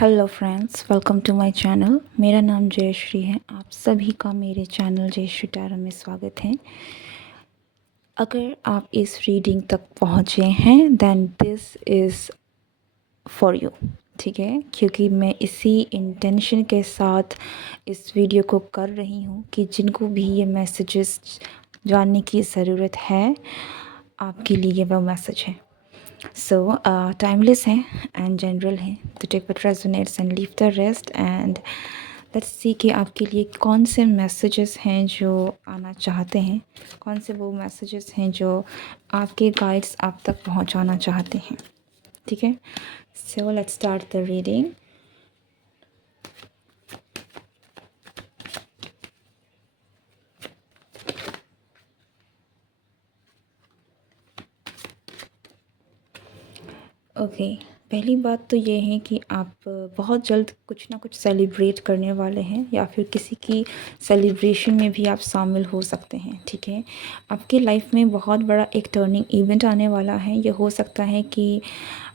Hello friends, welcome to my channel. मेरा नाम जयश्री है। आप सभी का मेरे चैनल जयश्री टैरो में स्वागत है। अगर आप इस रीडिंग तक पहुँचे हैं then this is for you. ठीक है, क्योंकि मैं इसी इंटेंशन के साथ इस वीडियो को कर रही हूँ कि जिनको भी ये मैसेजेस जानने की ज़रूरत है, आपके लिए वो मैसेज है। So, timeless है and general है, तो take what resonates and leave the rest and let's see कि आपके लिए कौन से मैसेजेस हैं जो आना चाहते हैं, कौन से वो मैसेजेस हैं जो आपके गाइड्स आप तक पहुंचाना चाहते हैं। ठीक है, so let's start the reading. Okay, पहली बात तो ये है कि आप बहुत जल्द कुछ ना कुछ सेलिब्रेट करने वाले हैं या फिर किसी की सेलिब्रेशन में भी आप शामिल हो सकते हैं। ठीक है, आपके लाइफ में बहुत बड़ा एक टर्निंग इवेंट आने वाला है। ये हो सकता है कि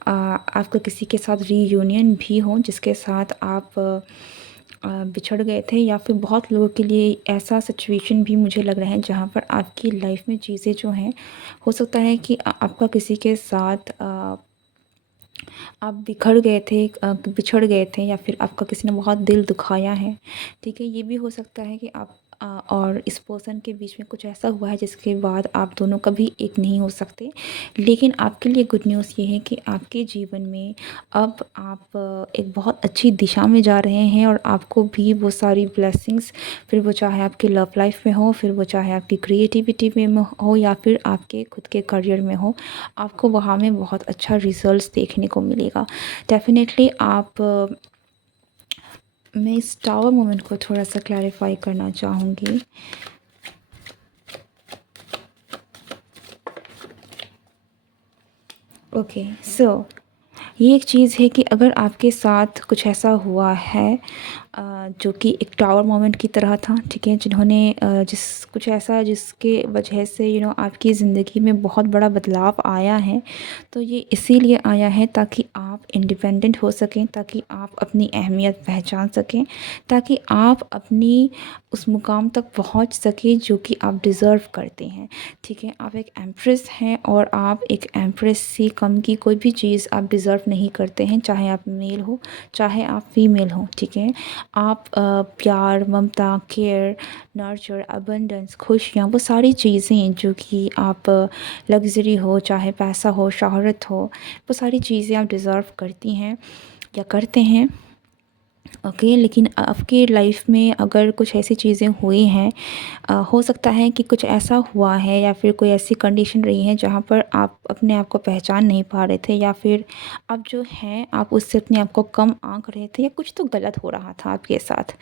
आपका किसी के साथ रीयूनियन भी हो जिसके साथ आप बिछड़ गए थे, या फिर बहुत लोगों के लिए ऐसा सिचुएशन भी मुझे लग रहा है जहाँ पर आपकी लाइफ में चीज़ें जो हैं, हो सकता है कि आपका किसी के साथ आप बिखर गए थे, बिछड़ गए थे, या फिर आपका किसी ने बहुत दिल दुखाया है। ठीक है, ये भी हो सकता है कि आप और इस पर्सन के बीच में कुछ ऐसा हुआ है जिसके बाद आप दोनों कभी एक नहीं हो सकते। लेकिन आपके लिए गुड न्यूज़ ये है कि आपके जीवन में अब आप एक बहुत अच्छी दिशा में जा रहे हैं और आपको भी वो सारी ब्लेसिंग्स, फिर वो चाहे आपकी लव लाइफ में हो, फिर वो चाहे आपकी क्रिएटिविटी में हो, या फिर आपके खुद के करियर में हो, आपको वहाँ में बहुत अच्छा रिजल्ट्स देखने को मिलेगा। डेफ़िनेटली आप मैं इस टावर मोमेंट को थोड़ा सा क्लैरिफाई करना चाहूँगी। ओके, सो ये एक चीज़ है कि अगर आपके साथ कुछ ऐसा हुआ है जो कि एक टावर मोमेंट की तरह था, ठीक है, जिन्होंने जिस कुछ ऐसा जिसके वजह से आपकी ज़िंदगी में बहुत बड़ा बदलाव आया है, तो ये इसीलिए आया है ताकि आप इंडिपेंडेंट हो सकें, ताकि आप अपनी अहमियत पहचान सकें, ताकि आप अपनी उस मुकाम तक पहुंच सकें जो कि आप डिज़र्व करते हैं। ठीक है, आप एक एम्प्रेस हैं और आप एक एम्प्रेस से कम की कोई भी चीज़ आप डिज़र्व नहीं करते हैं, चाहे आप मेल हो चाहे आप फीमेल हो। ठीक है, आप प्यार, ममता, केयर, नर्चर, अबंडेंस, खुशियाँ, वो सारी चीज़ें जो कि आप लग्ज़री हो चाहे पैसा हो, शोहरत हो, वो सारी चीज़ें आप डिज़र्व करती हैं या करते हैं। ओके, लेकिन आपकी लाइफ में अगर कुछ ऐसी चीज़ें हुई हैं, हो सकता है कि कुछ ऐसा हुआ है या फिर कोई ऐसी कंडीशन रही है जहाँ पर आप अपने आप को पहचान नहीं पा रहे थे, या फिर आप जो हैं आप उससे अपने आप को कम आंक रहे थे, या कुछ तो गलत हो रहा था आपके साथ।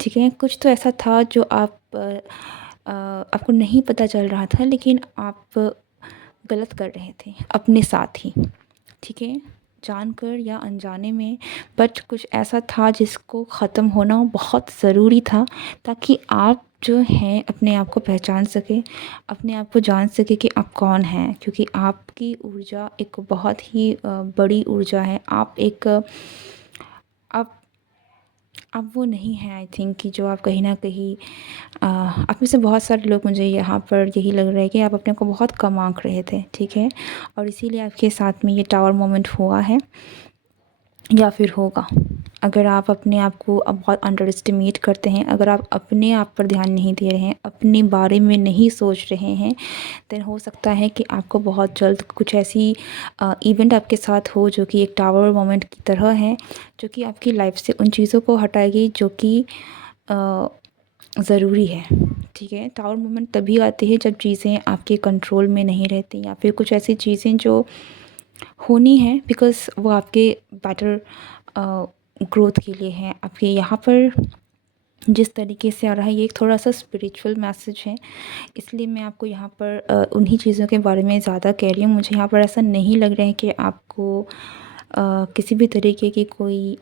ठीक है, कुछ तो ऐसा था जो आपको नहीं पता चल रहा था, लेकिन आप गलत कर रहे थे अपने साथ ही। ठीक है, जानकर या अनजाने में, बट कुछ ऐसा था जिसको ख़त्म होना बहुत ज़रूरी था, ताकि आप जो हैं अपने आप को पहचान सकें, अपने आप को जान सकें कि आप कौन हैं, क्योंकि आपकी ऊर्जा एक बहुत ही बड़ी ऊर्जा है। आप आप वो नहीं हैं, आई थिंक, कि जो आप कहीं ना कहीं आप में से बहुत सारे लोग, मुझे यहाँ पर यही लग रहा है कि आप अपने को बहुत कम आंक रहे थे। ठीक है, और इसीलिए आपके साथ में ये टावर मोमेंट हुआ है या फिर होगा। अगर आप अपने आप को अब बहुत अंडर एस्टिमेट करते हैं, अगर आप अपने आप पर ध्यान नहीं दे रहे हैं, अपने बारे में नहीं सोच रहे हैं, देन हो सकता है कि आपको बहुत जल्द कुछ ऐसी इवेंट आपके साथ हो जो कि एक टावर मोमेंट की तरह है, जो कि आपकी लाइफ से उन चीज़ों को हटाएगी जो कि ज़रूरी है। ठीक है, टावर मोमेंट तभी आती है जब चीज़ें आपके कंट्रोल में नहीं रहती, या फिर कुछ ऐसी चीज़ें जो होनी है बिकॉज़ वो आपके बेटर ग्रोथ के लिए है। आपके यहाँ पर जिस तरीके से आ रहा है, ये एक थोड़ा-सा स्पिरिचुअल मैसेज है, इसलिए मैं आपको यहाँ पर उन्हीं चीज़ों के बारे में ज़्यादा कह रही हूँ। मुझे यहाँ पर ऐसा नहीं लग रहा है कि आपको किसी भी तरीके की कोई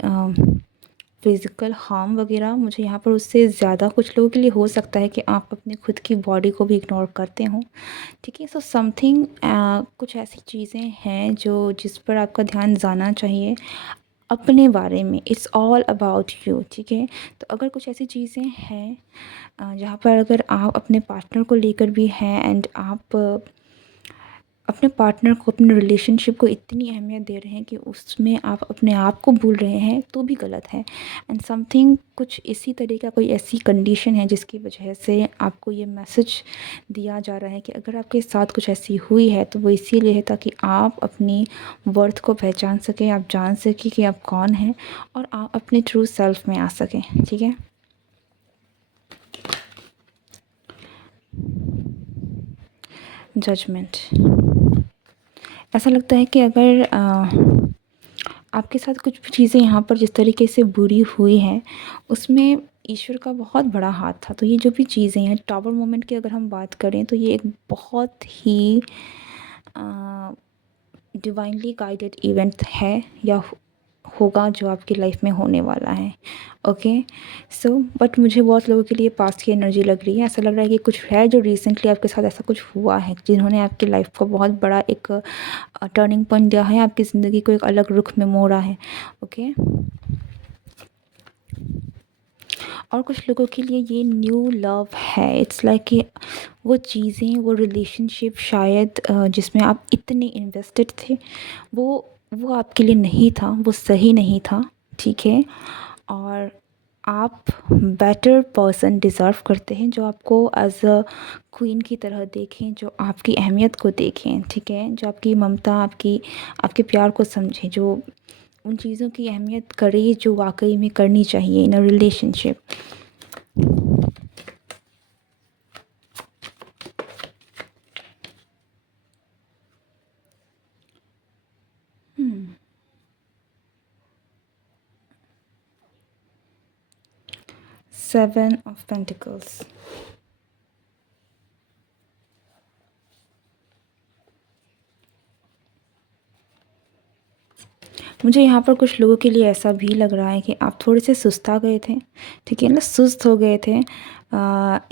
फ़िज़िकल हार्म वग़ैरह, मुझे यहाँ पर उससे ज़्यादा कुछ लोगों के लिए हो सकता है कि आप अपनी खुद की बॉडी को भी इग्नोर करते हों। ठीक है, सो समथिंग कुछ ऐसी चीज़ें हैं जो जिस पर आपका ध्यान जाना चाहिए। अपने बारे में, इट्स ऑल अबाउट यू, ठीक है। तो अगर कुछ ऐसी चीज़ें हैं जहाँ पर अगर आप अपने पार्टनर को लेकर भी हैं एंड आप अपने पार्टनर को, अपने रिलेशनशिप को इतनी अहमियत दे रहे हैं कि उसमें आप अपने आप को भूल रहे हैं, तो भी गलत है। एंड समथिंग कुछ इसी तरह का कोई ऐसी कंडीशन है जिसकी वजह से आपको ये मैसेज दिया जा रहा है कि अगर आपके साथ कुछ ऐसी हुई है तो वो इसीलिए है ताकि आप अपनी वर्थ को पहचान सकें, आप जान सकें कि आप कौन हैं और आप अपने ट्रू सेल्फ में आ सकें, ठीक है। जजमेंट। ऐसा लगता है कि अगर आपके साथ कुछ भी चीज़ें यहाँ पर जिस तरीके से बुरी हुई हैं, उसमें ईश्वर का बहुत बड़ा हाथ था। तो ये जो भी चीज़ें हैं, टॉवर मोमेंट की अगर हम बात करें तो ये एक बहुत ही डिवाइनली गाइडेड इवेंट है या होगा जो आपकी लाइफ में होने वाला है। ओके, सो बट मुझे बहुत लोगों के लिए पास्ट की एनर्जी लग रही है। ऐसा लग रहा है कि कुछ है जो रिसेंटली आपके साथ ऐसा कुछ हुआ है जिन्होंने आपकी लाइफ को बहुत बड़ा एक टर्निंग पॉइंट दिया है, आपकी ज़िंदगी को एक अलग रुख में मोड़ा है। ओके, और कुछ लोगों के लिए ये न्यू लव है। इट्स लाइक कि वो चीज़ें, वो रिलेशनशिप शायद जिसमें आप इतने इन्वेस्टेड थे, वो आपके लिए नहीं था, वो सही नहीं था, ठीक है। और आप बेटर पर्सन डिज़र्व करते हैं जो आपको एज अ क्वीन की तरह देखें, जो आपकी अहमियत को देखें, ठीक है, जो आपकी ममता, आपके प्यार को समझें, जो उन चीज़ों की अहमियत करे जो वाकई में करनी चाहिए in a relationship. Seven of pentacles. मुझे यहाँ पर कुछ लोगों के लिए ऐसा भी लग रहा है कि आप थोड़े से सुस्ता गए थे, ठीक है ना, सुस्त हो गए थे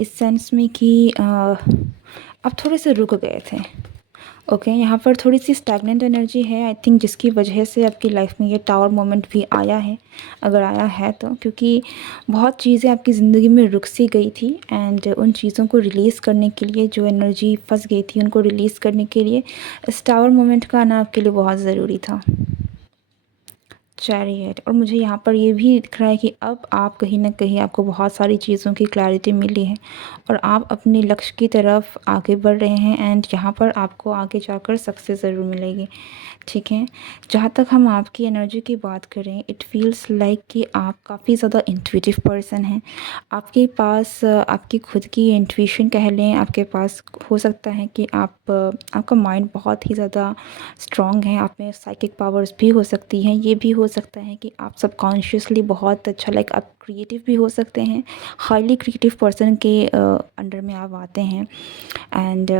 इस सेंस में कि आप थोड़े से रुक गए थे। ओके, यहाँ पर थोड़ी सी स्टैगनेंट एनर्जी है आई थिंक, जिसकी वजह से आपकी लाइफ में ये टावर मोमेंट भी आया है, अगर आया है तो, क्योंकि बहुत चीज़ें आपकी ज़िंदगी में रुक सी गई थी एंड उन चीज़ों को रिलीज़ करने के लिए, जो एनर्जी फंस गई थी उनको रिलीज़ करने के लिए इस टावर मोमेंट का आना आपके लिए बहुत ज़रूरी था। चैरियट। और मुझे यहाँ पर ये भी दिख रहा है कि अब आप कहीं न कहीं, आपको बहुत सारी चीज़ों की क्लैरिटी मिली है और आप अपने लक्ष्य की तरफ आगे बढ़ रहे हैं एंड यहाँ पर आपको आगे जाकर सक्सेस ज़रूर मिलेगी, ठीक है। जहाँ तक हम आपकी एनर्जी की बात करें, इट फील्स लाइक कि आप काफ़ी ज़्यादा इंट्यूटिव पर्सन हैं। आपके पास आपकी खुद की इंट्यूशन कह लें, आपके पास हो सकता है कि आपका माइंड बहुत ही ज़्यादा स्ट्रॉन्ग है, आप में साइकिक पावर्स भी हो सकती हैं। ये भी हो सकता है कि आप सबकॉन्शियसली बहुत अच्छा, लाइक आप क्रिएटिव भी हो सकते हैं, हाईली क्रिएटिव पर्सन के अंडर में आप आते हैं एंड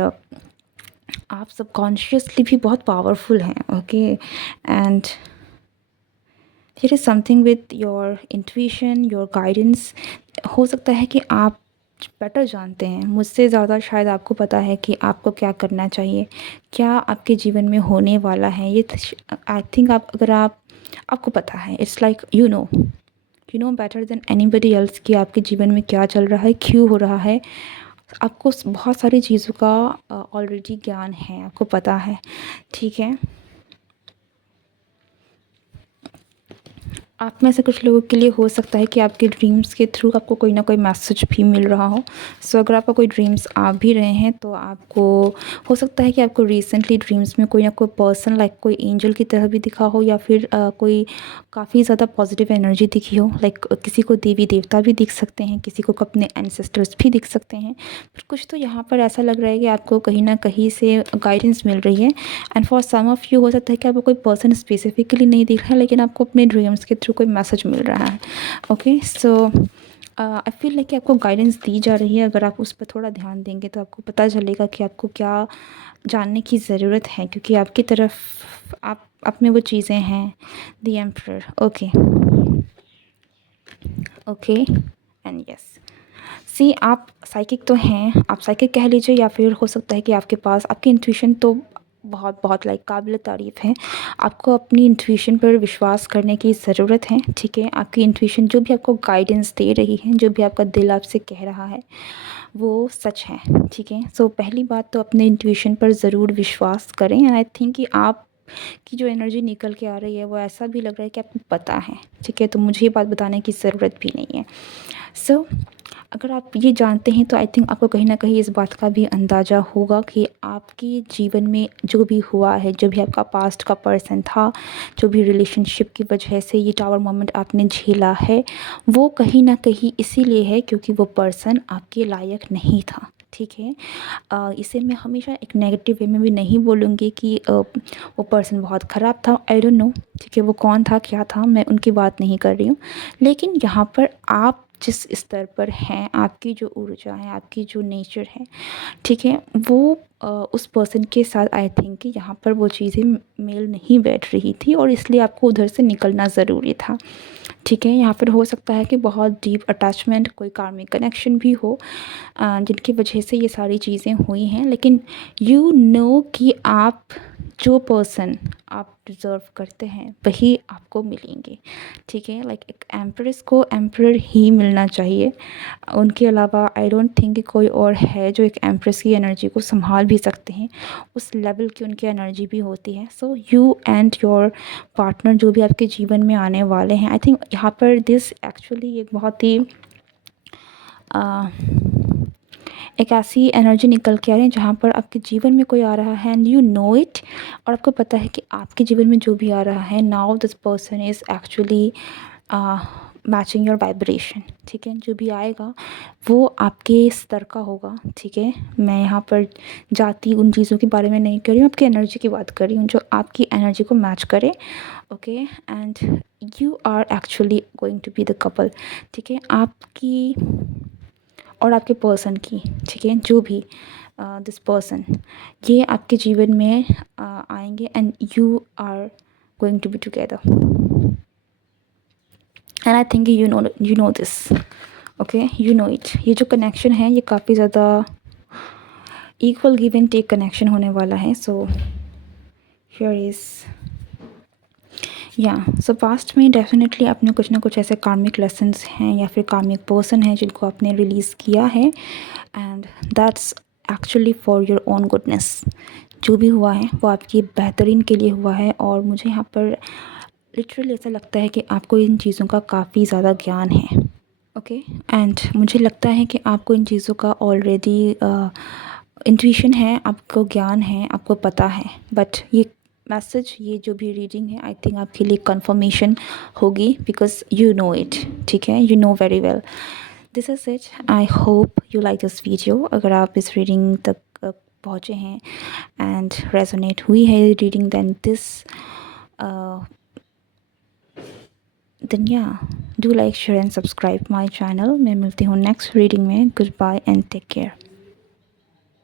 आप सबकॉन्शियसली भी बहुत पावरफुल हैं। Okay, and there is something with your intuition, your guidance. हो सकता है कि आप बेटर जानते हैं, मुझसे ज़्यादा शायद आपको पता है कि आपको क्या करना चाहिए, क्या आपके जीवन में होने वाला है। ये आई थिंक आप, अगर आपको पता है, it's like you know better than anybody else कि आपके जीवन में क्या चल रहा है, क्यों हो रहा है। आपको बहुत सारी चीज़ों का ऑलरेडी ज्ञान है, आपको पता है, ठीक है। आप में से कुछ लोगों के लिए हो सकता है कि आपके ड्रीम्स के थ्रू आपको कोई ना कोई मैसेज भी मिल रहा हो। सो अगर आपका कोई ड्रीम्स आ भी रहे हैं तो आपको हो सकता है कि आपको रिसेंटली ड्रीम्स में कोई ना कोई पर्सन, लाइक कोई एंजल की तरह भी दिखा हो या फिर कोई काफ़ी ज़्यादा पॉजिटिव एनर्जी दिखी हो। लाइक किसी को देवी देवता भी दिख सकते हैं, किसी को अपने एंसेस्टर्स भी दिख सकते हैं। पर कुछ तो यहाँ पर ऐसा लग रहा है कि आपको कहीं ना कहीं से गाइडेंस मिल रही है and for some of you हो सकता है कि आपको कोई पर्सन स्पेसिफिकली नहीं दिख रहा है, लेकिन आपको अपने ड्रीम्स के थ्रू कोई मैसेज मिल रहा है। Okay, so I feel like कि आपको गाइडेंस दी जा रही है। अगर आप उस पर थोड़ा ध्यान देंगे तो आपको पता चलेगा कि आपको क्या जानने की ज़रूरत है, क्योंकि आपकी तरफ आप में वो चीज़ें हैं। The emperor. Okay, okay and yes, see आप साइकिक तो हैं, आप साइकिक कह लीजिए, या फिर हो सकता है कि आपके पास आपकी इंट्यूशन तो बहुत बहुत लाइक काबिल तारीफ़ है। आपको अपनी इंट्यूशन पर विश्वास करने की ज़रूरत है, ठीक है? आपकी इंट्यूशन जो भी आपको गाइडेंस दे रही है, जो भी आपका दिल आपसे कह रहा है, वो सच है, ठीक है? सो पहली बात तो अपने इंट्यूशन पर ज़रूर विश्वास करें एंड आई थिंक कि आप की जो एनर्जी निकल के आ रही है वो ऐसा भी लग रहा है कि आपको पता है, ठीक है? तो मुझे ये बात बताने की ज़रूरत भी नहीं है। सो अगर आप ये जानते हैं तो आई थिंक आपको कहीं न कहीं इस बात का भी अंदाज़ा होगा कि आपके जीवन में जो भी हुआ है, जो भी आपका पास्ट का पर्सन था, जो भी रिलेशनशिप की वजह से ये टावर मोमेंट आपने झेला है, वो कहीं न कहीं इसीलिए है क्योंकि वो पर्सन आपके लायक नहीं था, ठीक है? इसे मैं हमेशा एक नेगेटिव वे में भी नहीं बोलूँगी कि वो पर्सन बहुत ख़राब था, आई डोंट नो, ठीक है? वो कौन था, क्या था, मैं उनकी बात नहीं कर रही हूँ। लेकिन यहाँ पर आप जिस स्तर पर हैं, आपकी जो ऊर्जा है, आपकी जो नेचर है, ठीक है? वो उस पर्सन के साथ आई थिंक कि यहाँ पर वो चीज़ें मेल नहीं बैठ रही थी और इसलिए आपको उधर से निकलना ज़रूरी था, ठीक है? यहाँ पर हो सकता है कि बहुत डीप अटैचमेंट, कोई कार्मिक कनेक्शन भी हो जिनकी वजह से ये सारी चीज़ें हुई हैं। लेकिन यू नो कि आप जो पर्सन आप डिज़र्व करते हैं वही आपको मिलेंगे, ठीक है? लाइक एक एम्प्रेस को एम्परर ही मिलना चाहिए। उनके अलावा आई डोंट थिंक कि कोई और है जो एक एम्प्रेस की एनर्जी को संभाल भी सकते हैं। उस लेवल की उनकी एनर्जी भी होती है। So you and your partner जो भी आपके जीवन में आने वाले हैं, आई थिंक यहाँ पर दिस एक्चुअली एक बहुत ही एक ऐसी एनर्जी निकल के आ रही है जहाँ पर आपके जीवन में कोई आ रहा है एंड यू नो इट, और आपको पता है कि आपके जीवन में जो भी आ रहा है now this person is actually matching your vibration, ठीक है? जो भी आएगा वो आपके स्तर का होगा, ठीक है? मैं यहाँ पर जाति उन चीज़ों के बारे में नहीं कर रही हूँ, आपकी एनर्जी की बात कर रही हूँ जो आपकी एनर्जी को मैच करे, okay? And you are actually going to be the couple, ठीक है? आपकी और आपके पर्सन की, ठीक है? जो भी दिस पर्सन ये आपके जीवन में आएंगे and you are going to be together and I think you know this, okay? You know it. ये जो कनेक्शन है ये काफ़ी ज़्यादा equal give and take connection होने वाला है। सो हियर इज़ या सो पास्ट में डेफिनेटली आपने कुछ ना कुछ ऐसे कार्मिक लेसन्स हैं या फिर कार्मिक पर्सन हैं जिनको आपने रिलीज़ किया है and that's actually for your own goodness. जो भी हुआ है वो आपकी बेहतरीन के लिए हुआ है और मुझे यहाँ पर लिटरली ऐसा लगता है कि आपको इन चीज़ों का काफ़ी ज़्यादा ज्ञान है, ओके? एंड मुझे लगता है कि आपको इन चीज़ों का ऑलरेडी इंट्यूशन है, आपको ज्ञान है, आपको पता है। बट ये मैसेज, ये जो भी रीडिंग है आई थिंक आपके लिए कंफर्मेशन होगी बिकॉज यू नो इट, ठीक है? You know very well. This is it. I hope you like this video. अगर आप इस रीडिंग तक पहुँचे हैं एंड रेजोनेट हुई है reading then yeah, do like, share and subscribe my channel। मैं मिलती हूँ नेक्स्ट रीडिंग में। Good bye and take care.